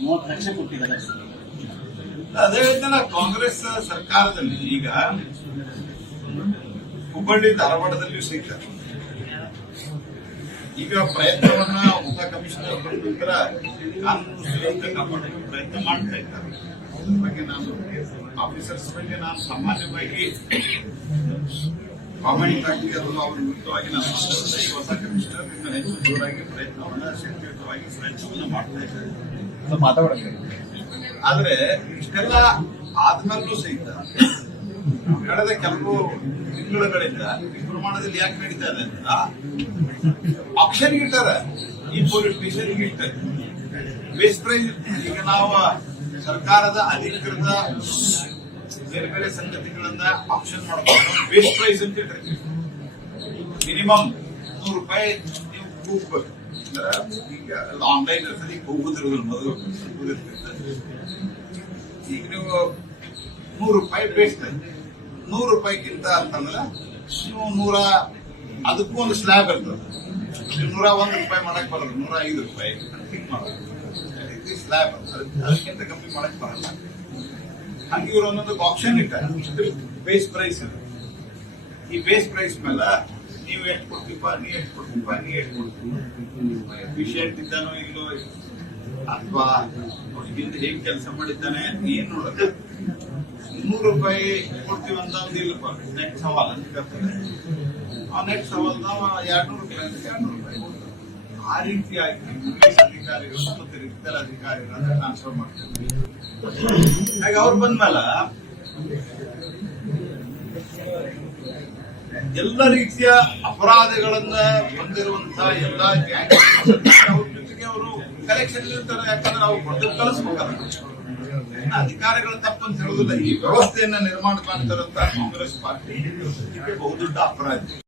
ಮೂವತ್ತು ಲಕ್ಷ ಕೊಟ್ಟಿದ್ದಾರೆ. ಅದೇ ರೀತಿಯ ಕಾಂಗ್ರೆಸ್ ಸರ್ಕಾರದಲ್ಲಿ ಈಗ ಹುಬ್ಬಳ್ಳಿ ಧಾರವಾಡದಲ್ಲಿಯೂ ಸಹಿತ ಈಗ ಪ್ರಯತ್ನವನ್ನ ಉಪ ಕಮಿಷನರ್ ನಂತರ ಕಾನೂನು ಸುವ್ಯವಸ್ಥೆ ಕಾಪಾಡಲು ಪ್ರಯತ್ನ ಮಾಡ್ತಾ ಇದ್ದಾರೆ. ಬಗ್ಗೆ ನಾನು ಆಫೀಸರ್ಸ್ ಬಗ್ಗೆ ನಾನು ಸಾಮಾನ್ಯವಾಗಿ ಕಾಮೆಂಟ್ ಆಗಿ ಅದು ಅವರ ವಿರುದ್ಧವಾಗಿ ನಾನು ಹೊಸ ಕಮಿಷನರ್ ಇನ್ನು ಹೆಚ್ಚು ಜೋರಾಗಿ ಪ್ರಯತ್ನವನ್ನ ಶಕ್ತಿಯುತವಾಗಿ ಪ್ರಯತ್ನವನ್ನು ಮಾಡ್ತಾ ಇದ್ದಾರೆ. ಮಾತಾಡೋದು ಆದ್ರೆ ಇಷ್ಟೆಲ್ಲ ಆದ್ಮೇಲೂ ಸಹಿತ ಕಳೆದ ಕೆಲವು ತಿಂಗಳುಗಳಿಂದ ಈ ಪ್ರಮಾಣದಲ್ಲಿ ಯಾಕೆ ನಡೀತಾ ಇದೆ ಅಂತ ಆಪ್ಷನ್ ಇಟ್ಟಾರ ಈ ಪೊಲೀಸ್ ಸ್ಟೇಷನ್ ಇಟ್ಟಾರೆ ಬೇಸ್ ಪ್ರೈಸ್ ಈಗ ನಾವು ಸರ್ಕಾರದ ಅಧಿಕೃತ ಬೇರೆ ಬೇರೆ ಸಂಗತಿಗಳನ್ನ ಆಪ್ಷನ್ ಮಾಡಬಹುದು ಬೇಸ್ ಪ್ರೈಸ್ ಅಂತ ಇಟ್ಟಿರ್ತೀವಿ ಮಿನಿಮಮ್ ನೂರು ರೂಪಾಯಿ ನೀವು ಕೂಗ್ಬೇಕು. ಅಂದ್ರೆ ಈಗ ಆನ್ಲೈನ್ ಇರ್ತದೆ ಕೂಗುದಿರೋದಿಲ್ಲ ಮೊದಲು. ಈಗ ನೀವು ನೂರು ರೂಪಾಯಿ ಬೇಸ್ಟ್ ನೂರು ರೂಪಾಯಿಗಿಂತ ಅಂತಂದ್ರೆ ನೀವು ನೂರ, ಅದಕ್ಕೂ ಒಂದು ಸ್ಲ್ಯಾಬ್ ಇರ್ತದೆ. ನೀವು ನೂರ ಒಂದು ರೂಪಾಯಿ ಮಾಡಕ್ ಬರಲ್ಲ, ನೂರ ಐದು ರೂಪಾಯಿ ಫಿಕ್ ಮಾಡೋದು ಸ್ಲ್ಯಾಬ್ ಅದಕ್ಕಿಂತ ಕಮ್ಮಿ ಮಾಡಕ್ ಬರಲ್ಲ. ಹಂಗೆ ಇವರು ಒಂದೊಂದು ಆಪ್ಷನ್ ಇಟ್ಟಾರೆ ಬೇಸ್ ಪ್ರೈಸ್ ಈ ಬೇಸ್ ಪ್ರೈಸ್ ಮೇಲೆ ನೀವು ಎಷ್ಟು ಕೊಡ್ತೀಪ ನೀ ಎಷ್ಟು ಕೊಡ್ತೀಪ ನೀ ಎಷ್ಟು ಕೊಡ್ತೀವಿ ಎಫಿಷಿಯಂಟ್ ಇದ್ದಾನೋ ಇಲ್ಲೋ ಅಥವಾ ಹಿಂದೆ ಹೇಗೆ ಕೆಲಸ ಮಾಡಿದ್ದಾನೆ ಏನ್ ನೋಡೋದು? ನೂರು ರೂಪಾಯಿ ಕೊಡ್ತೀವಿ ಅಂತ ಅಂದಿಲ್ಲಪ್ಪ ನೆಕ್ಸ್ಟ್ ಸವಾಲ್ ಅಂತ ಕೇಳ್ತಾರೆ ಆ ಎರಡ್ ನೂರು ರೂಪಾಯಿ ಅಂತ ಎರಡ್ ನೂರು ರೂಪಾಯಿ ಕೊಡ್ತಾರೆ. ಆ ರೀತಿಯಾಗಿ ಅಧಿಕಾರಿಗಳು ಮತ್ತು ಇತರ ಅಧಿಕಾರಿಗಳನ್ನ ಟ್ರಾನ್ಸ್ಫರ್ ಮಾಡ್ತಾರೆ ಹಾಗೆ ಅವ್ರು ಬಂದ್ಮೇಲೆ ಎಲ್ಲ ರೀತಿಯ ಅಪರಾಧಗಳನ್ನ ಹೊಂದಿರುವಂತ ಎಲ್ಲ ಜೊತೆಗೆ ಅವರು ಕಲೆಕ್ಷನ್ ಇರ್ತಾರೆ, ಯಾಕಂದ್ರೆ ನಾವು ಕೊಟ್ಟು ಕಳಿಸ್ಬೇಕಲ್ಲ. ಅಧಿಕಾರಿಗಳ ತಪ್ಪಂತ ಹೇಳುದಿಲ್ಲ ಈ ವ್ಯವಸ್ಥೆಯನ್ನ ನಿರ್ಮಾಣ ಮಾಡ್ತಾರಂತ ಕಾಂಗ್ರೆಸ್ ಪಾರ್ಟಿ. ಬಹುದೊಡ್ಡ ಅಪರಾಧ.